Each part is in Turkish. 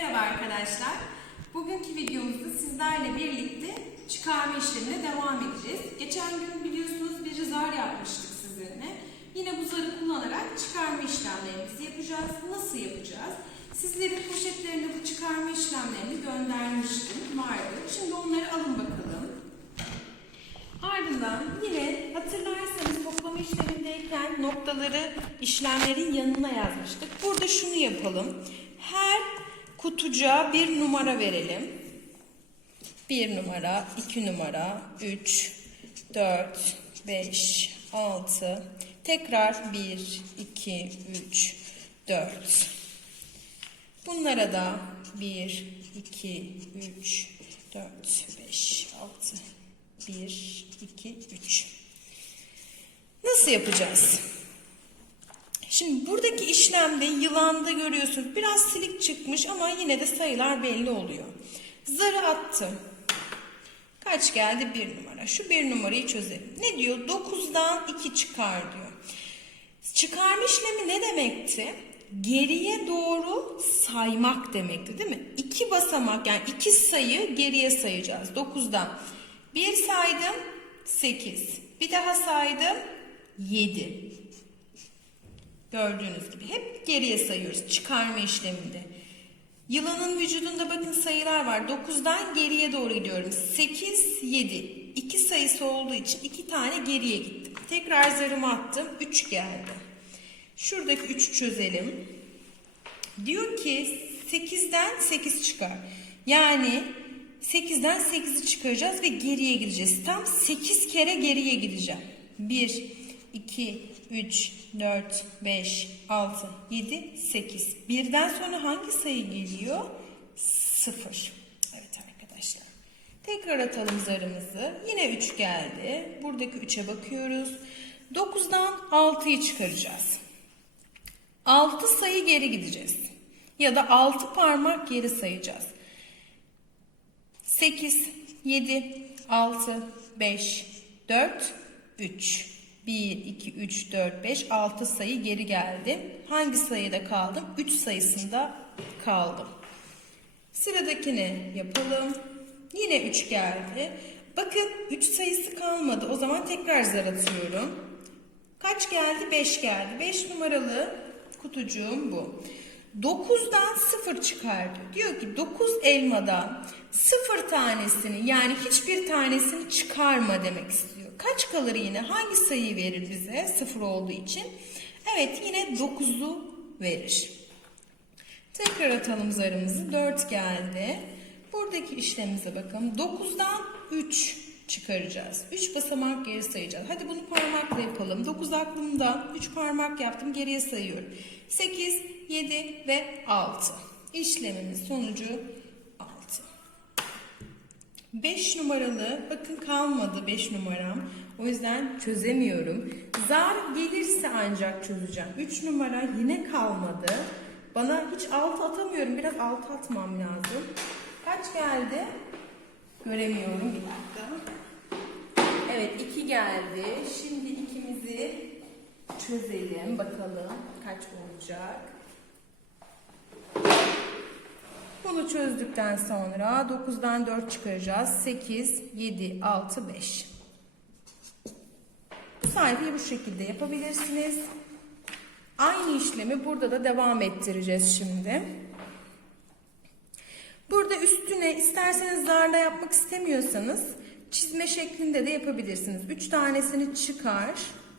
Merhaba arkadaşlar. Bugünkü videomuzda sizlerle birlikte çıkarma işlemine devam edeceğiz. Geçen gün biliyorsunuz bir zar yapmıştık sizinle. Yine bu zarı kullanarak çıkarma işlemlerimizi yapacağız. Nasıl yapacağız? Sizlerin poşetlerinde bu çıkarma işlemlerini göndermiştim. Vardı. Şimdi onları alın bakalım. Ardından yine hatırlarsanız toplama işlemindeyken noktaları işlemlerin yanına yazmıştık. Burada şunu yapalım. Her kutucuğa bir numara verelim. Bir numara, iki numara, üç, dört, beş, altı. Tekrar bir, iki, üç, dört. Bunlara da bir, iki, üç, dört, beş, altı. Bir, iki, üç. Nasıl yapacağız? Şimdi buradaki işlemde yılanda görüyorsunuz biraz silik çıkmış ama yine de sayılar belli oluyor. Zarı attım. Kaç geldi? Bir numara. Şu bir numarayı çözelim. Ne diyor? 9'dan 2 çıkar diyor. Çıkarma işlemi ne demekti? Geriye doğru saymak demekti değil mi? İki basamak yani iki sayı geriye sayacağız. 9'dan. Bir saydım 8. Bir daha saydım 7. Gördüğünüz gibi hep geriye sayıyoruz çıkarma işleminde. Yılanın vücudunda bakın sayılar var. 9'dan geriye doğru gidiyorum. 8, 7. 2 sayısı olduğu için 2 tane geriye gittim. Tekrar zarımı attım. 3 geldi. Şuradaki 3'ü çözelim. Diyor ki 8'den 8 çıkar. Yani 8'den 8'i çıkaracağız ve geriye gideceğiz. Tam 8 kere geriye gideceğim. 1, 2, 3, 4, 5, 6, 7, 8. Birden sonra hangi sayı geliyor? 0. Evet arkadaşlar. Tekrar atalım zarımızı. Yine 3 geldi. Buradaki 3'e bakıyoruz. 9'dan 6'yı çıkaracağız. 6 sayı geri gideceğiz. Ya da 6 parmak geri sayacağız. 8, 7, 6, 5, 4, 3. 1, 2, 3, 4, 5, 6 sayı geri geldim. Hangi sayıda kaldım? 3 sayısında kaldım. Sıradakini yapalım. Yine 3 geldi. Bakın 3 sayısı kalmadı. O zaman tekrar zar atıyorum. Kaç geldi? 5 geldi. 5 numaralı kutucuğum bu. 9'dan 0 çıkardı. Diyor ki 9 elmadan 0 tanesini yani hiçbir tanesini çıkarma demek istiyor. Kaç kalır yine? Hangi sayıyı verir bize? 0 olduğu için. Evet yine 9'u verir. Tekrar atalım zarımızı. 4 geldi. Buradaki işlemimize bakalım. 9'dan 3 çıkaracağız. 3 basamak geri sayacağız. Hadi bunu parmakla yapalım. 9 aklımda. 3 parmak yaptım. Geriye sayıyorum. 8, 7 ve 6. İşlemimin sonucu 6. 5 numaralı bakın kalmadı 5 numaram. O yüzden çözemiyorum. Zar gelirse ancak çözeceğim. 3 numara yine kalmadı. Bana hiç alt atamıyorum. Biraz alt atmam lazım. Kaç geldi? Göremiyorum. Bir dakika. Evet 2 geldi. Şimdi ikimizi çözelim. Bakalım kaç olacak. Bunu çözdükten sonra 9'dan 4 çıkaracağız. 8, 7, 6, 5. Bu sayfayı bu şekilde yapabilirsiniz. Aynı işlemi burada da devam ettireceğiz şimdi. Burada üstüne isterseniz zarla yapmak istemiyorsanız çizme şeklinde de yapabilirsiniz. 3 tanesini çıkar.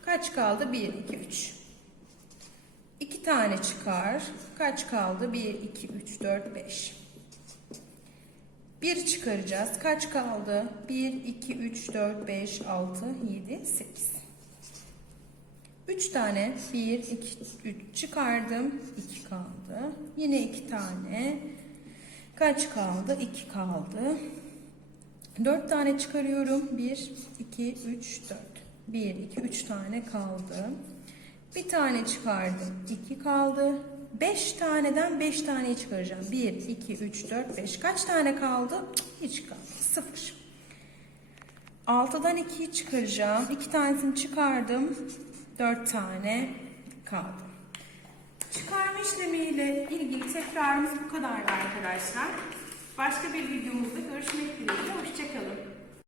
Kaç kaldı? 1, 2, 3. 2 tane çıkar. Kaç kaldı? 1, 2, 3, 4, 5. 1 çıkaracağız. Kaç kaldı? 1, 2, 3, 4, 5, 6, 7, 8. 3 tane 1, 2, 3 çıkardım. 2 kaldı. Yine 2 tane. Kaç kaldı? 2 kaldı. 4 tane çıkarıyorum. 1, 2, 3, 4. 1, 2, 3 tane kaldı. Bir tane çıkardım. 2 kaldı. 5 taneden 5 taneyi çıkaracağım. 1, 2, 3, 4, 5. Kaç tane kaldı? Hiç kalmadı. 0. 6'dan 2'yi çıkaracağım. 2 tanesini çıkardım. 4 tane kaldı. Çıkarma işlemiyle ilgili tekrarımız bu kadardı arkadaşlar. Başka bir videomuzda görüşmek dileğiyle. Hoşçakalın.